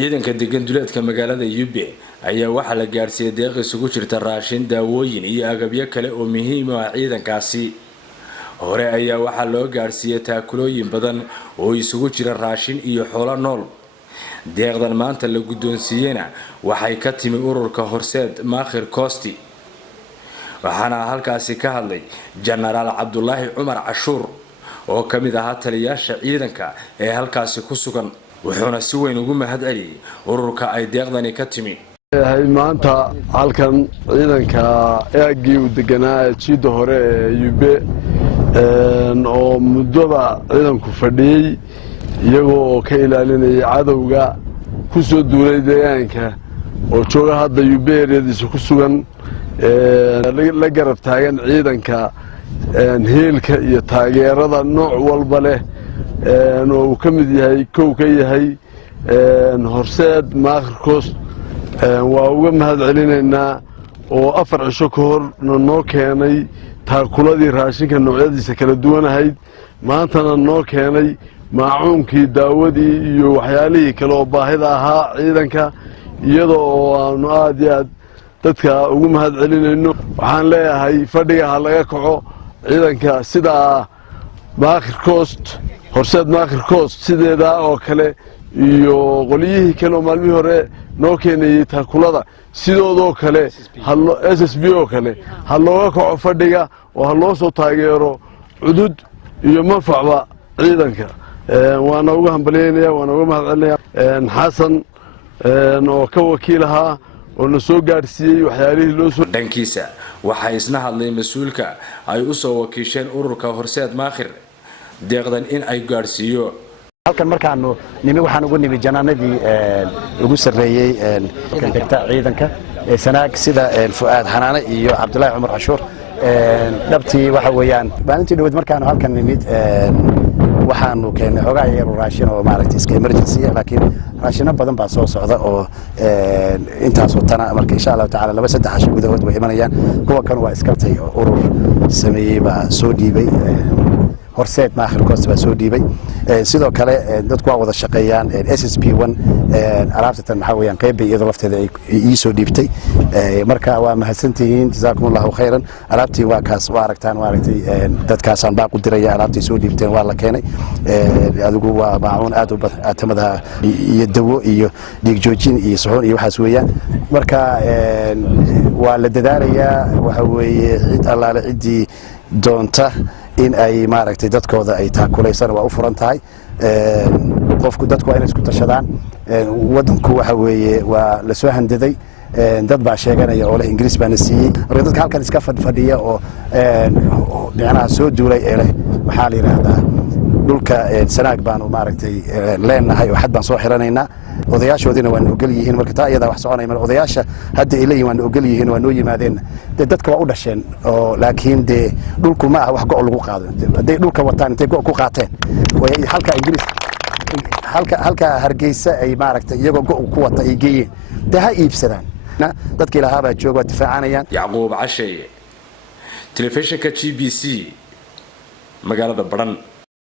ciidanka degan duleedka magaalada Yube ayaa waxa la gaarsiiyay deeq isugu jirta raashin, daawooyin iyo agabyo kale oo muhiim ah ciidankaasi. hore ayaa waxa loo gaarsiiyay taakulooyin badan oo isugu jira raashin iyo xoolo nool. deeqdan maanta la guddoonsiiyayna waxay ka timi ururka Horseed Maakhir Koosti. waxaana halkaasi ka hadlay Genaraal Cabdullaahi Cumar Cashuur oo ka mid ah taliyaasha ciidanka ee halkaasi ku sugan, wuxuuna si weyn ugu mahadceliyay ururka ay deeqdani ka timi. maanta halkan ciidanka aagii u deganaa jiida hore ee Yube oo muddoba ciidanku fadhiyay iyagoo ka ilaalinaya cadawga ku soo duulay deegaanka oo jooga hadda Yube ereediisa ku sugan la garab taagan ciidanka heelka iyo taageerada nooc walba leh oo uu ka mid yahay kow ka yahay Horseed Maakhir Koosti. waa uga mahadcelinaynaa oo 4 cisho ka hor noo keenay taakuladii raashinka noocyadiisa kala duwan ahayd, maantana noo keenay maacuunkii, daawadii iyo waxyaalihii kale oo baahida ahaa ciidanka, iyadoo aanu aad iyo aad dadka ugu mahadcelinayno. waxaan leeyahay fadhiga ha laga kaco ciidanka sida Maakhir Koosti, Horseed Maakhir Koosti sideeda oo kale iyo qoliyihii kale oo maalmihii hore noo keenayay taakulada sidoodoo kale SSB oo kale ha looga kaco fadhiga oo ha loo soo taageero cudud iyo manfacba ciidanka. waana uga hambalyeynaya, waana uga mahadcelinaya xasan oo ka wakiil ahaa oo na soo gaarsiiyay waxyaalihii loo soo dhankiisa. waxaa isna hadlay mas'uulka ay u soo wakiisheen ururka Horseed Maakhir deeqdan in ay gaarsiiyo. halkan markaanu nimi waxaan ugu nimi janaanadii ugu sareeyay degta ciidanka sanaag sida Fuaad Xanaane iyo Cabdullaahi Cumar Cashuur. dhabtii waxa weeyaan maalintii dhawad markaanu halkan nimid waxaanu keenay xogaa yar raashin oo maaragtay iska emergency laakiin raashino badan baa soo socda oo intaas oo tana marka insha Allah taala 2-3 casho gudahood way imanayaan. kuwa kan waa iskartay urur sameeyay baa soo dhiibay, Horseed Maakhir Koosti baa soo dhiibay. sidoo kale dadku waa wada shaqeeyaan SSP1 alaabtan waxa weeyaan qayb iyadoo lafteeda ay soo dhiibtay. marka waa mahadsantihiin, jazaakumullahu khayran. alaabtii waa kaas waa aragtaan, waa aragtay dadkaas aan baaq u diraya alaabtii soo dhiibteen waa la keenay. adigu waa maacuun aad u tamada iyo dawo iyo dhiig joojin iyo suxuun iyo waxaas weeyaan. marka waa la dadaalayaa waxa weeye cid allaale cidii doonta in ay maaragtay dadkooda ay taakulaysan waa u furan tahay. qofku dadku waa inay isku tashadaan. wadanku waxa weeye waa la soo handaday, dad baa sheeganaya oo leh Ingiriis baana siiyay. marka dadka halkan iska fadhiya oo dhinaca soo duulay ee leh maxaa la yiraahdaa dhulka sanaag baanu maaragtay leenahay oo xad baan soo xiranaynaa. odayaashoodina waan ogol yihiin, marka taa iyada wax soconay mar odayaasha hadda ilaa waan ogol yihiin, waan noo yimaadeen. dadka waa u dhasheen oo laakiin de dhulku ma ah wax go' lagu qaado. haday dhulka wataan intay go' ku qaateen way halka Ingiriis halka Hargeysa ay maaragtay iyagoo go' ku wata ay geeyeen daha iibsadaan. dadka ilaaha baa jooga difaacanayaan. Yacquub Cashay, telefishinka GBC magaalada Baran.